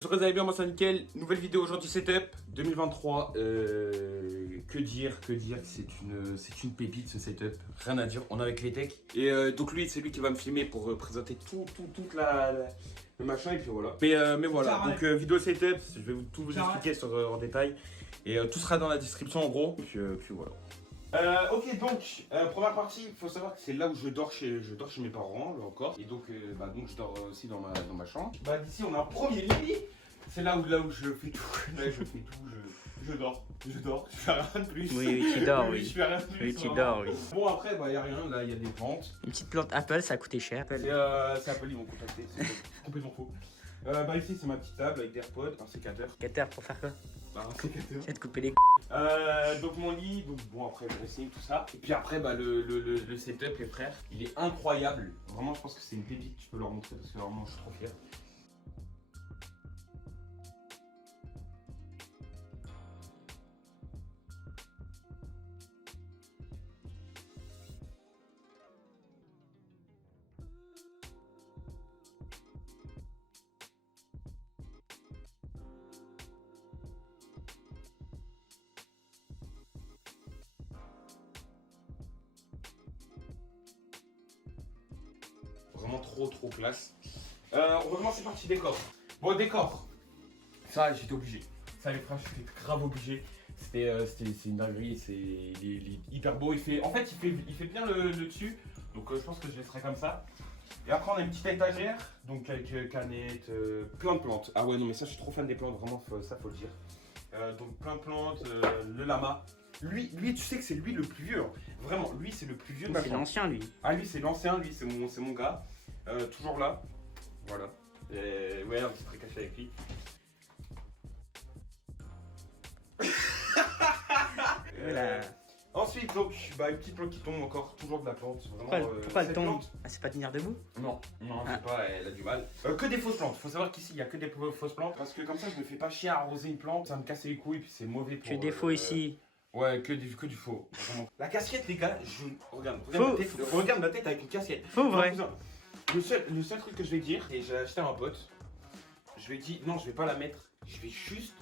J'espère que vous allez bien, moi c'est nickel. Nouvelle vidéo aujourd'hui, setup 2023. Que dire, c'est une pépite ce setup. Rien à dire, on est avec les techs. Et donc lui, c'est lui qui va me filmer pour présenter toute le machin et puis voilà. Mais voilà, donc vidéo setup, je vais tout vous expliquer en détail. Et tout sera dans la description en gros. Puis voilà. Ok, donc première partie, il faut savoir que c'est là où je dors chez mes parents, là encore. Et donc, donc je dors aussi dans ma chambre. D'ici on a un premier lit. C'est là où je fais tout. Là je fais tout, je dors, je fais rien de plus. Oui, tu dors, oui. Je fais rien de plus. Oui, tu dors, oui. Bon après, y a rien, là il y a des plantes. Une petite plante Apple, ça a coûté cher. C'est Apple, ils m'ont contacté, c'est complètement faux. Ici c'est ma petite table avec des AirPods, un sécateur. Sécateur pour faire quoi? Un sécateur. C'est de couper les Donc mon lit, donc bon après le dressing, tout ça. Et puis après le setup les frères, il est incroyable. Vraiment je pense que c'est une pépite, je peux leur montrer parce que vraiment je suis trop fier. Vraiment trop classe. On va commencer par petit décor. Bon décor. Ça j'étais obligé. Ça les frères j'étais grave obligé. C'est une dinguerie, il est hyper beau. En fait il fait bien le dessus. Donc je pense que je laisserai comme ça. Et après on a une petite étagère. Donc avec canettes, plein de plantes. Ah ouais non mais ça je suis trop fan des plantes, vraiment ça faut le dire. Donc plein de plantes, le lama. Lui, tu sais que c'est lui le plus vieux. Hein. Vraiment, lui, c'est le plus vieux de ma C'est famille. l'ancien, lui. Ah, lui, c'est l'ancien, lui, c'est mon gars. Toujours là. Voilà. Ouais, un petit truc caché avec lui. Voilà. Ensuite, donc, une petite plante qui tombe encore. Toujours de la plante. Vraiment, Pourquoi elle cette tombe? plante- Ah, c'est pas tenir debout? Non, je sais pas, elle a du mal. Que des fausses plantes. Faut savoir qu'ici, il y a que des fausses plantes. Parce que comme ça, je me fais pas chier à arroser une plante. Ça me casse les couilles, puis c'est mauvais pour. Tu es défaut ici. Ouais, que du faux. Vraiment. La casquette, les gars, regarde Faux. regarde ma tête avec une casquette. Faux, vrai. Cousin, le seul truc que je vais dire, et j'ai acheté à un pote, je lui ai dit non, je vais pas la mettre, je vais juste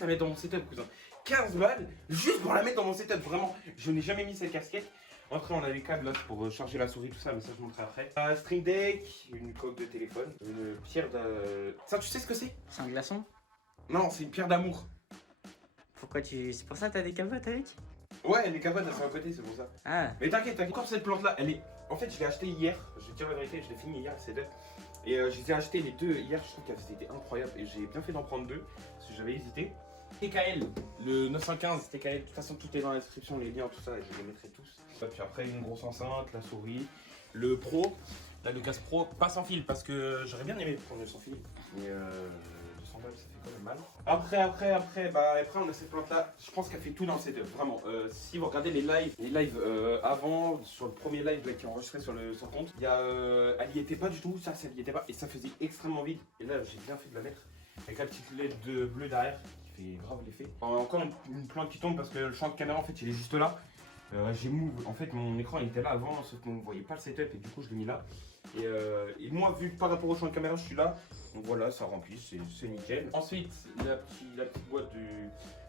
la mettre dans mon setup, cousin. 15 balles, juste pour la mettre dans mon setup, vraiment. Je n'ai jamais mis cette casquette. Après, on a les câbles là pour charger la souris, tout ça, mais ça je vous montrerai après. String deck, une coque de téléphone, une pierre de. Ça, tu sais ce que c'est? C'est un glaçon? Non, c'est une pierre d'amour. Pourquoi tu. C'est pour ça que t'as des capotes avec? Ouais, les capotes elles sont à côté, c'est pour ça. Ah, Mais t'inquiète, encore cette plante là, elle est. En fait, je l'ai acheté hier, je vais te dire la vérité, je l'ai fini hier, c'est deux. Et je les ai acheté les deux hier, je trouve qu'elles étaient incroyables et j'ai bien fait d'en prendre deux parce que j'avais hésité. TKL, le 915 TKL, de toute façon tout est dans la description, les liens, tout ça, et je les mettrai tous. Et puis après, une grosse enceinte, la souris, le pro, là le casque pro, pas sans fil parce que j'aurais bien aimé prendre le sans fil, mais 200 balles ça fait quand même mal. Après on a cette plante là, je pense qu'elle fait tout dans le setup, vraiment. Si vous regardez les lives avant, sur le premier live là, qui est enregistré sur le compte, il y a, elle y était pas du tout, ça y était pas, et ça faisait extrêmement vide. Et là j'ai bien fait de la mettre, avec la petite LED de bleu derrière, qui fait grave l'effet. Encore une plante qui tombe parce que le champ de caméra en fait il est juste là. J'ai move, en fait mon écran il était là avant, sauf qu'on ne voyait pas le setup et du coup je l'ai mis là. Et moi vu par rapport au champ de caméra je suis là, donc voilà ça remplit, c'est nickel. Ensuite la petite boîte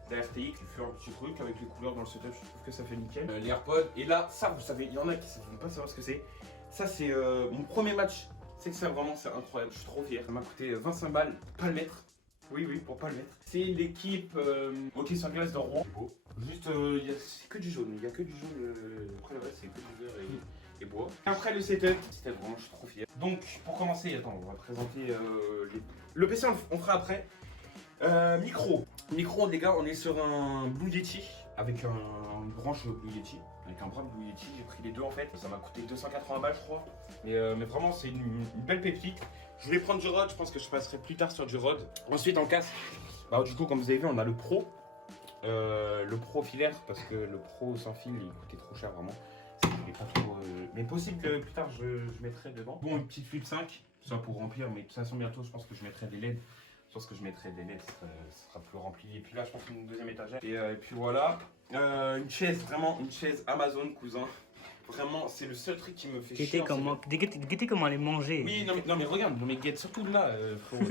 d'ARTX qui fait un petit truc avec les couleurs dans le setup, je trouve que ça fait nickel. Les AirPods, et là ça vous savez, il y en a qui ne vont pas savoir ce que c'est. Ça c'est mon premier match, c'est que ça vraiment c'est incroyable, je suis trop fier. Ça m'a coûté 25 balles, pas le mettre. Oui, pour pas le mettre. C'est l'équipe hockey sur glace de Rouen. Beau. Juste, c'est que du jaune. Il n'y a que du jaune. Après le reste, c'est que du vert et bois. Après le setup, vraiment, je suis trop fier. Donc, pour commencer, attends, on va présenter le PC, on fera après. Micro, les gars, on est sur un Blue Yeti avec une branche Blue Yeti. Avec un bras Blue Yeti, j'ai pris les deux en fait. Ça m'a coûté 280 balles, je crois. Mais vraiment, c'est une belle pépite. Je voulais prendre du Rode, je pense que je passerai plus tard sur du Rode. Ensuite, en casque, du coup, comme vous avez vu, on a le Pro. Le Pro filaire, parce que le Pro sans fil, il coûtait trop cher vraiment. C'est pas trop, mais possible que plus tard, je mettrai dedans. Bon, une petite Flip 5, ça pour remplir, mais de toute façon, bientôt, je pense que je mettrai des LED. Je pense que je mettrai des LED, ça sera plus rempli. Et puis là, je pense une deuxième étagère. Et puis voilà. Une chaise, vraiment une chaise Amazon, cousin. Vraiment, c'est le seul truc qui me fait chier. guettez comment les manger. Oui, non mais regarde, non mais guette surtout de là, frérot.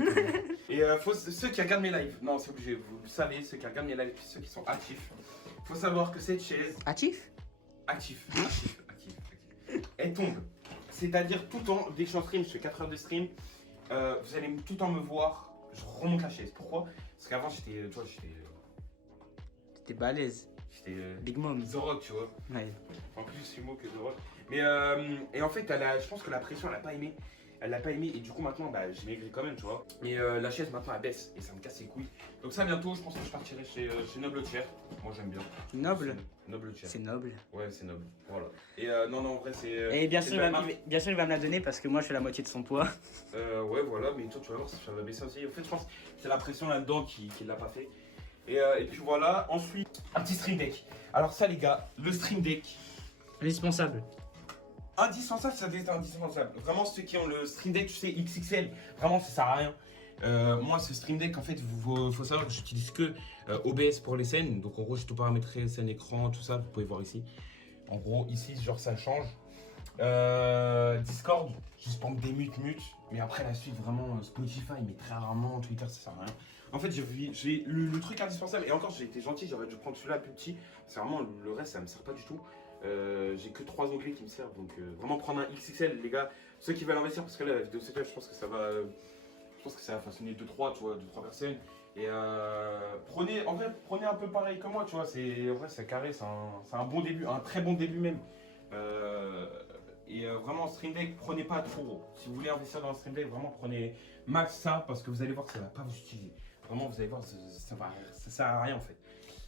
Et ceux qui regardent mes lives, non c'est obligé, vous le savez, ceux qui regardent mes lives, ceux qui sont actifs, faut savoir que cette chaise, Actif? actif, elle tombe. C'est-à-dire tout le temps, dès que je suis en stream, je fais 4 heures de stream, vous allez tout le temps me voir, je remonte la chaise. Pourquoi? Parce qu'avant j'étais, tu vois, T'étais balèze. j'étais Big Mom. The Rock, tu vois. Ouais. En plus sumo que The Rock. Mais et en fait, je pense que la pression, elle a pas aimé. Elle l'a pas aimé et du coup maintenant bah, j'ai maigri quand même, tu vois. Et la chaise maintenant elle baisse et ça me casse les couilles. Donc ça bientôt je pense que je partirai chez Noble Chair. Moi j'aime bien. Noble. Noble Chair. C'est noble. Ouais c'est noble. Voilà. Et non en vrai c'est. Et bien c'est sûr, une belle marque. bien sûr, il va me la donner parce que moi, je fais la moitié de son poids. Ouais voilà mais toi tu vas voir ça va baisser aussi. En fait je pense que c'est la pression là-dedans qui l'a pas fait. Et puis voilà, ensuite un petit stream deck. Alors ça les gars, le stream deck. Indispensable. Indispensable, ça doit être indispensable. Vraiment, ceux qui ont le Stream Deck, tu sais, XXL, vraiment, ça sert à rien. Moi, ce Stream Deck, en fait, faut savoir que j'utilise que OBS pour les scènes. Donc, en gros, j'ai tout paramétré, scène, écran, tout ça. Vous pouvez voir ici. En gros, ici, genre, ça change. Discord, juste pour des mute. Mais après, la suite, vraiment, Spotify, mais très rarement. Twitter, ça sert à rien. En fait, j'ai le truc indispensable. Et encore, j'ai été gentil, j'aurais dû prendre celui-là plus petit. C'est vraiment, le reste, ça me sert pas du tout. J'ai que 3 onglets qui me servent, donc vraiment prendre un XXL les gars, ceux qui veulent investir, parce que là la vidéo setup, je pense que ça va façonner 2-3 personnes. Et prenez un peu pareil que moi, tu vois, en vrai c'est carré, c'est un bon début, un très bon début même. Vraiment Stream Deck, prenez pas trop gros. Si vous voulez investir dans le Stream Deck, vraiment prenez max ça, parce que vous allez voir que ça va pas vous utiliser. Vraiment vous allez voir, ça sert à rien en fait.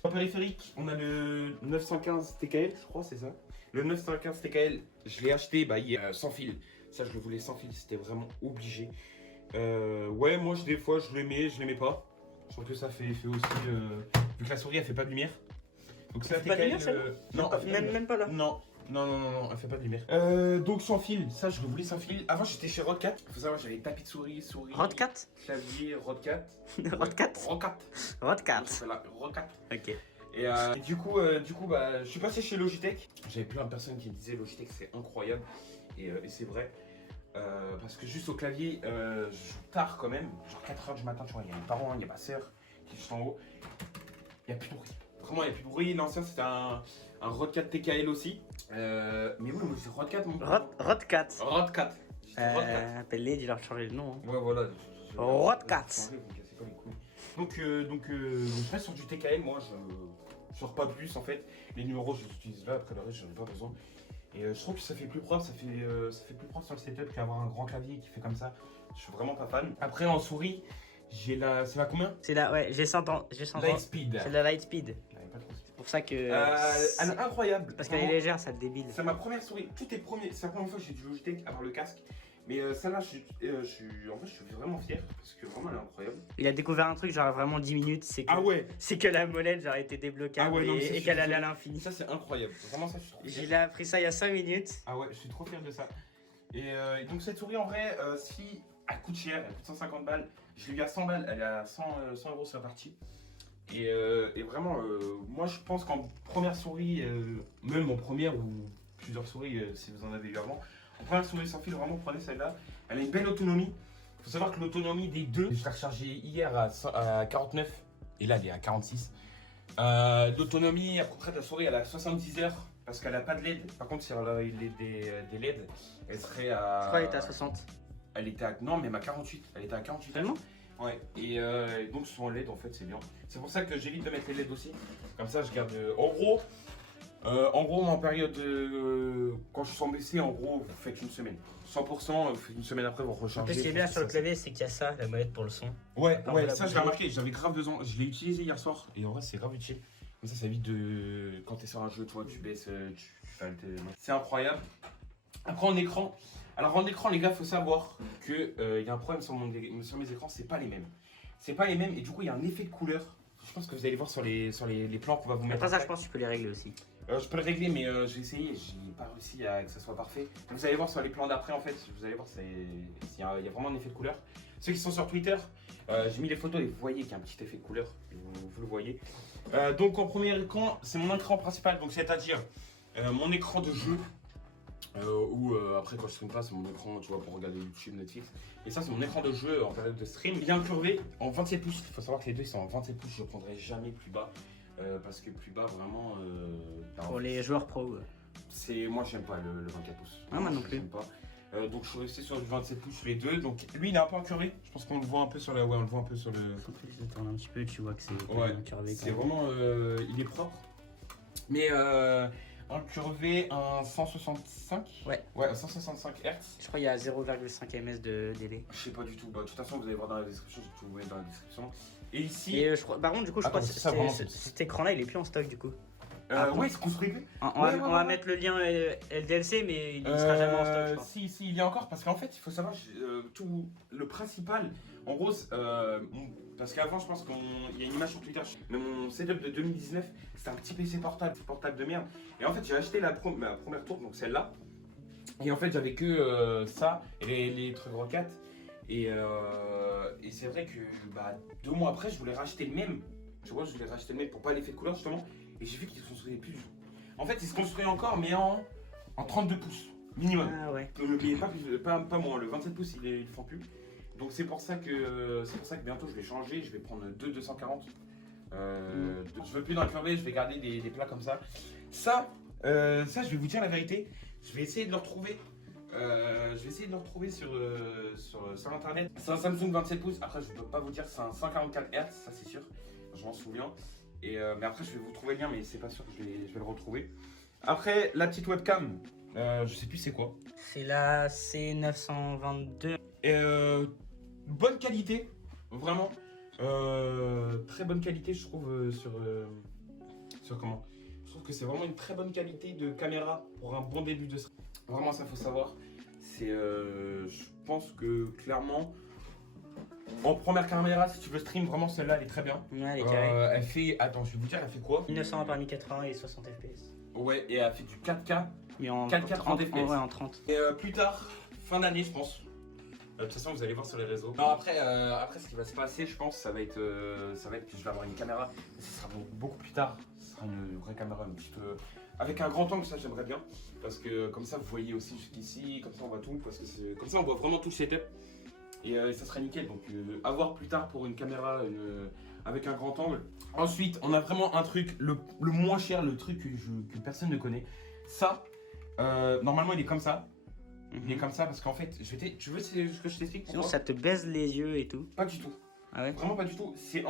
En périphérique, on a le 915 TKL, je crois, c'est ça. Le 915 TKL, je l'ai acheté hier sans fil. Ça, je le voulais sans fil, c'était vraiment obligé. Ouais, moi, des fois, je l'aimais pas. Je trouve que ça fait aussi. Vu que la souris, elle fait pas de lumière. Donc, c'est un fait pas de TKL. lumière, Non, même pas là. Non, elle fait pas de lumière. Donc, sans fil, ça, je le voulais sans fil. Avant, j'étais chez Rodcat. Faut savoir, j'avais tapis de souris. Rodcat. Clavier, Rodcat. Rodcat. Rodcat. Rodcat. Rodcat. Ok. Et du coup, bah, je suis passé chez Logitech. J'avais plein de personnes qui me disaient Logitech c'est incroyable. Et c'est vrai. Parce que juste au clavier, je joue tard quand même. Genre 4 h du matin, tu vois, il y a mes parents, il y a ma soeur qui est juste en haut. Il n'y a plus de bruit. Vraiment, il n'y a plus de bruit. L'ancien c'était un Rodcat TKL aussi. Mais oui, moi c'est Rodcat mon Rodcat. Rodcat. Appelle-les, dis-leur changer le nom. Hein. Ouais, voilà. Rodcat. Donc, je reste sur du TKL, moi je sors pas plus en fait. Les numéros je les utilise là, après le reste j'en ai pas besoin. Et je trouve que ça fait plus propre, ça fait plus propre sur le setup qu'avoir un grand clavier qui fait comme ça. Je suis vraiment pas fan. Après en souris, c'est la combien? C'est la, ouais, j'ai 100 ans. Lightspeed. C'est la Lightspeed. Ouais, pas trop. C'est pour ça que. Elle est incroyable. Parce qu'elle est légère, ça te débile. C'est ma première souris, c'est la première fois que j'ai du Logitech à part le casque. Mais celle-là, je suis vraiment fier parce que vraiment elle est incroyable. Il a découvert un truc genre vraiment 10 minutes, c'est que, Ah ouais. c'est que la molette genre était débloquable Ah ouais, non, et qu'elle allait à l'infini. Ça c'est incroyable, vraiment ça je suis trop fier. J'ai appris ça il y a 5 minutes. Ah ouais, je suis trop fier de ça. Et donc cette souris en vrai, si elle coûte cher, elle coûte 150 balles. Je l'ai eu à 100 balles, elle est à 100 euros sur la partie. Et vraiment, moi je pense qu'en première souris, même en première ou plusieurs souris si vous en avez eu avant, en première souris sans fil, vraiment prenez celle-là. Elle a une belle autonomie. Il faut savoir que l'autonomie des deux, je l'ai rechargée hier à 49 et là elle est à 46. L'autonomie, à peu près la souris elle a 70 heures parce qu'elle n'a pas de LED. Par contre, si elle a des LED, elle serait à. Je crois qu'elle était à 60. Elle était à. Non, même à 48. Elle était à 48. Vraiment? Ouais, et donc sur LED en fait c'est bien. C'est pour ça que j'évite de mettre les LED aussi. Comme ça je garde. En gros, en période. Quand je suis sans baisser, en gros, vous faites une semaine. 100%, vous faites une semaine après, vous rechargez. En plus, ce qui est bien sur le clavier, c'est qu'il y a ça, la molette pour le son. Ouais, Ah, ouais, la ça je bougie. l'ai remarqué, j'avais grave besoin. Je l'ai utilisé hier soir et en vrai c'est grave utile. Comme ça évite de. Quand t'es sur un jeu, tu vois, tu baisses, tu fais c'est incroyable. Après en écran. Alors en écran, les gars, faut savoir que y a un problème sur mes écrans, c'est pas les mêmes. C'est pas les mêmes et du coup il y a un effet de couleur. Je pense que vous allez voir sur les plans qu'on va vous mettre. Après ça, je pense que tu peux les régler aussi. Je peux le régler, mais j'ai essayé, j'ai pas réussi à que ça soit parfait. Donc vous allez voir sur les plans d'après, en fait, vous allez voir, il y a vraiment un effet de couleur. Ceux qui sont sur Twitter, j'ai mis les photos et vous voyez qu'il y a un petit effet de couleur, vous le voyez. Donc en premier écran, c'est mon écran principal, donc c'est-à-dire mon écran de jeu. Ou après quand je stream pas, c'est mon écran, tu vois, pour regarder YouTube, Netflix. Et ça, c'est mon écran de jeu en période de stream. Bien curvé en 27 pouces. Il faut savoir que les deux ils sont en 27 pouces. Je ne prendrai jamais plus bas. Parce que plus bas, vraiment. Pour les joueurs pro. Moi, j'aime pas le 24 pouces. Ah, moi non plus. J'aime pas. Donc je suis resté sur du 27 pouces les deux. Donc lui, il est un peu incurvé. Je pense qu'on le voit un peu sur la. Ouais, on le voit un peu sur le. Faut que je tourne un petit peu, tu vois que c'est incurvé. C'est vraiment. Il est propre. Mais incurvé un 165. Ouais. Ouais, 165 Hz. Je crois qu'il y a 0,5 ms de délai. Je sais pas du tout. Bah, de toute façon, vous allez voir dans la description. Je vais tout vous mettre dans la description. Et ici. Et je crois, par contre, du coup, je crois que vraiment, cet écran-là, il est plus en stock du coup. Ouais, il se construit plus. On va mettre le lien LDLC, mais il sera jamais en stock, je pense. Si, il y a encore, parce qu'en fait, il faut savoir, tout le principal, en rose, parce qu'avant, je pense qu'il y a une image sur Twitter, mais mon setup de 2019, c'était un petit PC portable de merde. Et en fait, j'ai acheté ma première tour, donc celle-là. Et en fait, j'avais que ça, et les trucs roquettes. Et c'est vrai que 2 mois après, je voulais racheter le même. Tu vois, je voulais racheter le même pour pas l'effet de couleur, justement. Et j'ai vu qu'il se construisait plus du tout. En fait, il se construit encore, mais en 32 pouces minimum. Ah ouais. Mais pas moins. Le 27 pouces, ils le font plus. Donc c'est pour ça que bientôt je vais changer. Je vais prendre 240. Je veux plus d'incurvé. Je vais garder des plats comme ça. Ça, je vais vous dire la vérité. Je vais essayer de le retrouver. Sur internet. C'est un Samsung 27 pouces. Après, je ne peux pas vous dire, c'est un 144 Hz, ça c'est sûr. Je m'en souviens. Mais après, je vais vous trouver le lien, mais c'est pas sûr que je vais le retrouver. Après, la petite webcam, je sais plus c'est quoi. C'est la C922. Bonne qualité, vraiment. Très bonne qualité, je trouve, sur comment. Je trouve que c'est vraiment une très bonne qualité de caméra pour un bon début de stream. Vraiment, ça faut savoir. Je pense que clairement. En première caméra, si tu veux stream, vraiment celle-là elle est très bien. Ouais, elle est carrée. Elle fait. Attends, je vais vous dire, elle fait quoi? 1920 par 1080 et 60 fps. Ouais, et elle fait du 4K. Mais en 4K 30 fps. Ouais, en 30. Et plus tard, fin d'année, je pense. De toute façon, vous allez voir sur les réseaux. Non, après, ce qui va se passer, je pense, ça va être que je vais avoir une caméra. Mais ce sera beaucoup plus tard. Ce sera une vraie caméra, une petite. Avec un grand angle, ça j'aimerais bien. Parce que comme ça, vous voyez aussi jusqu'ici. Comme ça, on voit tout. Parce que comme ça, on voit vraiment tout le setup. Et ça sera nickel, donc à voir plus tard pour une caméra avec un grand angle. Ensuite, on a vraiment un truc, le moins cher, le truc que personne ne connaît. Ça, normalement il est comme ça. Il est comme ça parce qu'en fait, tu veux que je t'explique? Sinon ça te baise les yeux et tout. Pas du tout. Ah ouais? Vraiment pas du tout. C'est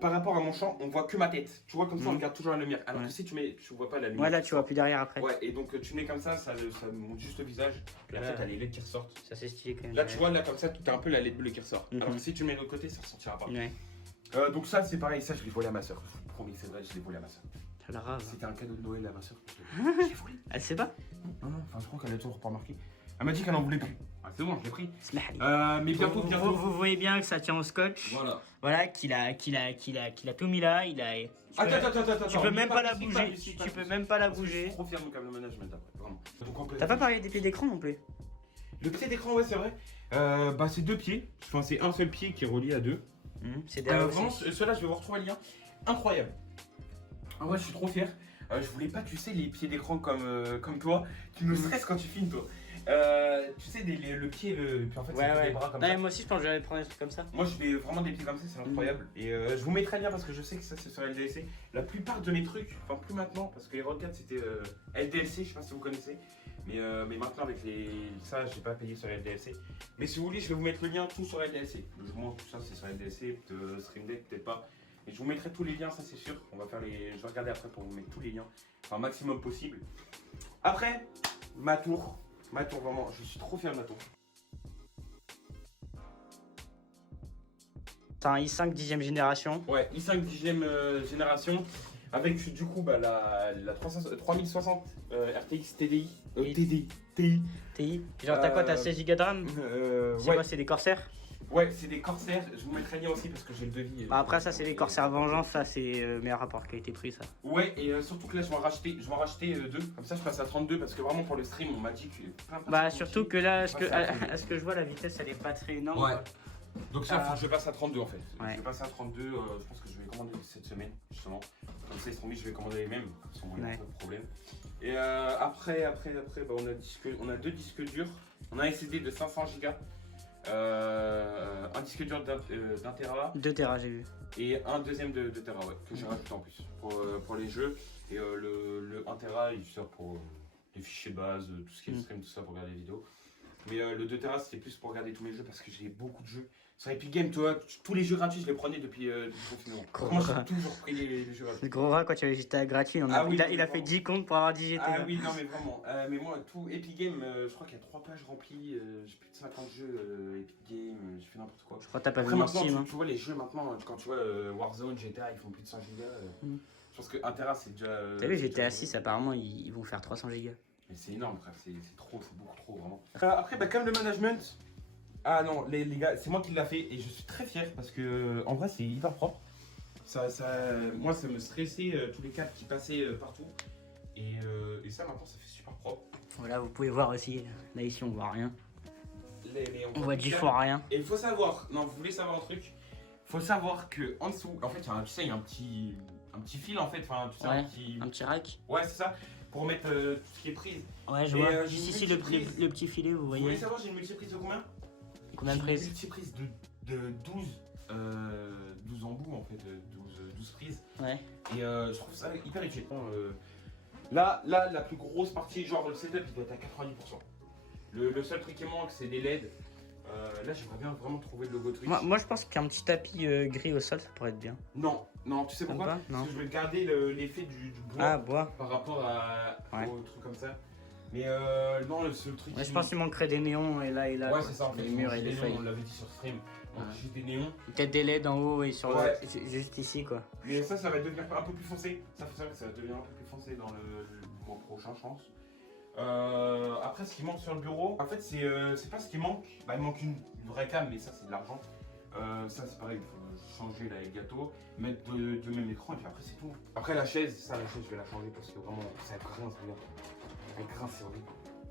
par rapport à mon champ, on voit que ma tête. Tu vois comme ça, on regarde toujours la lumière. Alors que si tu vois pas la lumière. Ouais, là tu vois plus derrière après. Ouais, et donc tu mets comme ça monte juste le visage. Et après t'as les LED qui ressortent. Ça c'est stylé quand même. Là tu vois, là comme ça, t'as un peu la LED bleue qui ressort. Alors que si tu le mets de l'autre côté, ça ressortira pas. Ouais. Donc ça c'est pareil, ça je l'ai volé à ma soeur. Je vous promets, c'est vrai, je l'ai volé à ma soeur. Ça la rave. C'était un cadeau de Noël à ma soeur. Je l'ai volé. Elle sait pas? Non, enfin je crois qu'elle a toujours pas remarqué. Elle m'a dit qu'elle en voulait plus. Ah, c'est bon, je l'ai pris. Mais bientôt. Vous voyez bien que ça tient au scotch. Voilà, qu'il a tout mis là. Attends. Tu peux même pas la bouger. Tu peux même pas la bouger. Je suis trop fier de mon câble management après, vraiment. T'as pas parlé des pieds d'écran non plus? Le pied d'écran, ouais, c'est vrai. C'est 2 pieds. Enfin, c'est un seul pied qui est relié à 2. C'est derrière. Vraiment, ceux-là, je vais vous retrouver le lien. Incroyable. Ah ouais, je suis trop fier. Je voulais pas, tu sais, les pieds d'écran comme toi. Tu me stresses quand tu filmes, toi. Tu sais, le pied, puis en fait, c'est des bras comme ça. Moi aussi, je pense que j'allais prendre des trucs comme ça. Moi, je fais vraiment des pieds comme ça, c'est incroyable. Et je vous mettrai le lien parce que je sais que ça, c'est sur LDLC. La plupart de mes trucs, enfin, plus maintenant, parce que les Road 4 c'était LDLC, je sais pas si vous connaissez. Mais maintenant, avec ça, j'ai pas payé sur LDLC. Mais si vous voulez, je vais vous mettre le lien tout sur LDLC. Logiquement, tout ça, c'est sur LDLC. Stream Deck, peut-être pas. Et je vous mettrai tous les liens, ça c'est sûr. Je vais regarder après pour vous mettre tous les liens. Enfin, maximum possible. Après, ma tour, vraiment, je suis trop fier de ma tour. T'as un i5 10ème génération. Ouais, i5 10ème génération. Avec du coup la 3060 RTX TDI. TI. Genre t'as quoi? T'as 16 Go de RAM? C'est quoi? C'est des Corsair? Ouais, c'est des Corsair. Je vous mettrai le lien aussi parce que j'ai le devis. Après ça c'est des Corsair Vengeance, ça c'est meilleur rapport qualité-prix ça. Ouais, et surtout que là je vais en racheter 2. Comme ça je passe à 32 parce que vraiment pour le stream on m'a dit que... Surtout que là, à ce que je vois, la vitesse elle est pas très énorme. Ouais. Donc ça, faut que je passe à 32 en fait. Ouais. Je vais passer à 32, je pense que je vais commander cette semaine, justement. Comme ça, ils seront mis, je vais commander les mêmes. Sans moi, Ouais. pas de problème. Et après, bah, on a deux disques durs. On a un SSD de 500 Go. Un disque dur d'un Tera 2 Tera, j'ai vu. et un deuxième de Tera, ouais, que j'ai rajouté en plus pour les jeux. Et le 1 Tera, il sert pour les fichiers de base, tout ce qui est stream, tout ça pour regarder les vidéos. Mais le 2 Tera, c'était plus pour regarder tous mes jeux parce que j'ai beaucoup de jeux. Sur Epic Games, tu vois, tous les jeux gratuits, je les prenais depuis le confinement. Moi, j'ai toujours pris les jeux gratuits. Le gros rat, quand tu avais GTA gratuit, il a fait 10 comptes pour avoir 10 GTA. Ah oui, non, mais vraiment. Mais moi, tout Epic Games, je crois qu'il y a 3 pages remplies. J'ai plus de 50 jeux Epic Games, j'ai fait n'importe quoi. Je crois que t'as pas Après, vu mon maintenant, Steam. tu vois, les jeux maintenant, quand tu vois Warzone, GTA, ils font plus de 100 gigas. Je pense que 1 Tera, c'est déjà. T'as vu GTA 6, apparemment, ils vont faire 300 Go. Mais c'est énorme, frère, c'est trop, c'est beaucoup trop, vraiment. Après, bah, comme le management. Ah non, les gars, c'est moi qui l'a fait et je suis très fier parce que en vrai, c'est hyper propre. Moi, ça me stressait tous les câbles qui passaient partout. Et ça, maintenant, ça fait super propre. Voilà, vous pouvez voir aussi. Là, ici, on voit rien. On voit du fond fort rien. Et il faut savoir, non, vous voulez savoir un truc? Il faut savoir que en dessous, en fait, tu sais, il y a un petit fil en fait, enfin, tu sais, Ouais, un petit rack. Ouais, c'est ça, pour mettre tout ce qui est prise. Ouais, je Et, vois. j'ai Juste une ici, le multiprise. petit filet, vous Vous voyez. voulez savoir, j'ai une multiprise de combien? Combien de J'ai prises? une multiprise de 12 embouts en fait, 12 prises. Ouais. Et je trouve ça hyper utile. Là, la plus grosse partie, genre le setup, il doit être à 90%. Le seul truc qui manque, c'est des LED. Là, j'aimerais bien vraiment trouver le logo Twitch. Moi, je pense qu'un petit tapis gris au sol, ça pourrait être bien. Non, tu sais pourquoi? Pas non. Parce que je vais garder l'effet du bois Ah, bois. par rapport Ouais. au truc comme ça. Mais non, ce truc. Ouais, je pense qu'il manquerait des néons et là et là. Ouais, quoi. c'est ça en fait. Les murs et des les néons, feuilles. on l'avait dit sur stream. Donc, Ouais. juste des néons. Peut-être des LED en haut et sur Ouais. juste ici quoi. Mais ça va devenir un peu plus foncé. Ça va devenir un peu plus foncé dans le mois prochain, je pense. Après, ce qui manque sur le bureau, en fait, c'est pas ce qui manque. Bah, il manque une vraie cam, mais ça, c'est de l'argent. Ça, c'est pareil, il faut changer là, les gâteaux, mettre deux mêmes écrans, et puis après, c'est tout. Après, la chaise, je vais la changer parce que vraiment, ça grince, regarde. Elle grince, c'est horrible.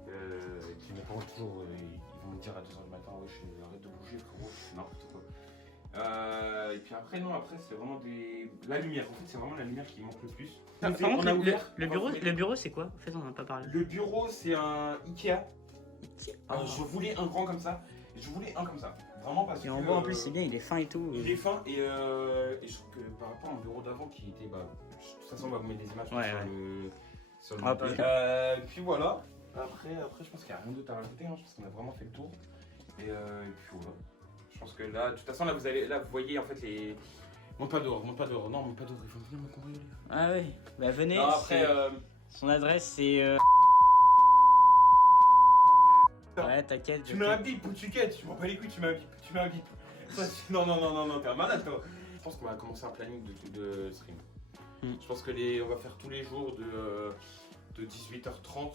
Et puis, mes parents, toujours, ils vont me dire à 2h du matin, ouais, arrête de bouger, frérot, c'est n'importe quoi. Et puis après, non, après, c'est vraiment la lumière. En fait, c'est vraiment la lumière qui manque le plus. Par contre, le bureau, c'est quoi? En fait, on n'en a pas parlé. Le bureau, c'est un Ikea. Oh. Je voulais un grand comme ça. Vraiment parce que. Et en bas, en plus, c'est bien, il est fin et tout. Il est fin et je trouve que par rapport à un bureau d'avant qui était. Bah, de toute façon, on va vous mettre des images sur le Ah, montage. Puis voilà. Après, je pense qu'il n'y a rien d'autre à rajouter. Hein. Je pense qu'on a vraiment fait le tour. Et puis voilà. Je pense que là, de toute façon, là, vous voyez en fait les. Monte pas dehors. Non, monte pas dehors, il faut venir me conduire. Ah oui, bah venez. Non, après. Son adresse, c'est. Ouais, t'inquiète. Tu mets un bip ou tu quêtes, tu m'en pas les couilles, tu mets un bip. Non, t'es un malade toi. Je pense qu'on va commencer un planning de stream. Je pense que on va faire tous les jours de 18h30,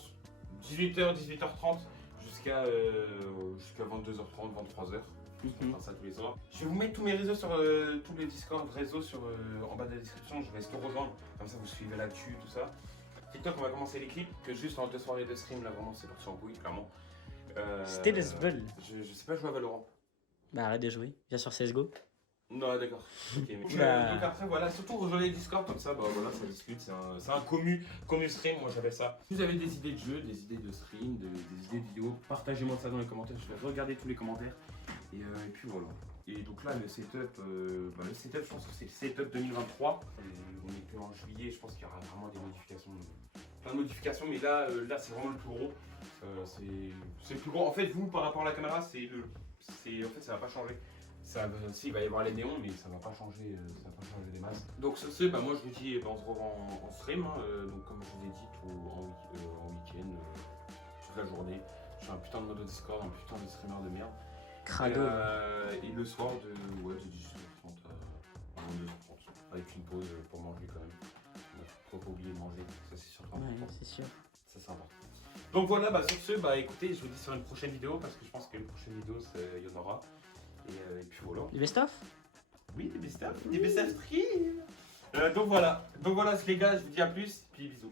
18h30 jusqu'à 22h30, 23h. On va faire ça tous les soirs. Je vais vous mettre tous mes réseaux sur tous les Discord réseaux en bas de la description. Je vais essayer de rejoindre, comme ça vous suivez l'actu, tout ça. TikTok, on va commencer les clips, que juste en 2 soirées de stream, là vraiment c'est parti en couille, clairement. C'était le Sbull. Je sais pas jouer à Valorant. Bah arrête de jouer, viens sur CSGO. Non, d'accord. Ok, mais donc après, voilà, surtout rejoignez Discord comme ça, bah voilà, ça discute. C'est un commu stream, moi j'appelle ça. Si vous avez des idées de jeux, des idées de stream, des idées de vidéos, partagez-moi ça dans les commentaires. Je vais regarder tous les commentaires. Et puis voilà. Et donc là, le setup, je pense que c'est le setup 2023. On est que en juillet, je pense qu'il y aura vraiment des modifications. Plein de modifications, mais là c'est vraiment le plus gros. C'est le plus gros. En fait, vous, par rapport à la caméra, en fait, ça va pas changer. Il va y avoir les néons, mais ça va pas changer des masses. Donc sur ce, moi je vous dis, on se revoit en stream. Donc comme je vous ai dit, en week-end, toute la journée. Je suis un putain de mode Discord, un putain de streamer de merde. Crado. Et le soir de 18h30 à 22h30, avec une pause pour manger quand même. Faut pas oublier de manger, ça c'est sûr. Ouais, c'est sûr. Ça c'est important. Donc voilà, sur ce, écoutez, je vous dis sur une prochaine vidéo parce que je pense que une prochaine vidéo, il y en aura. Et puis voilà. Les best-of? Oui, des best-of stream. Donc voilà, les gars, je vous dis à plus, puis bisous.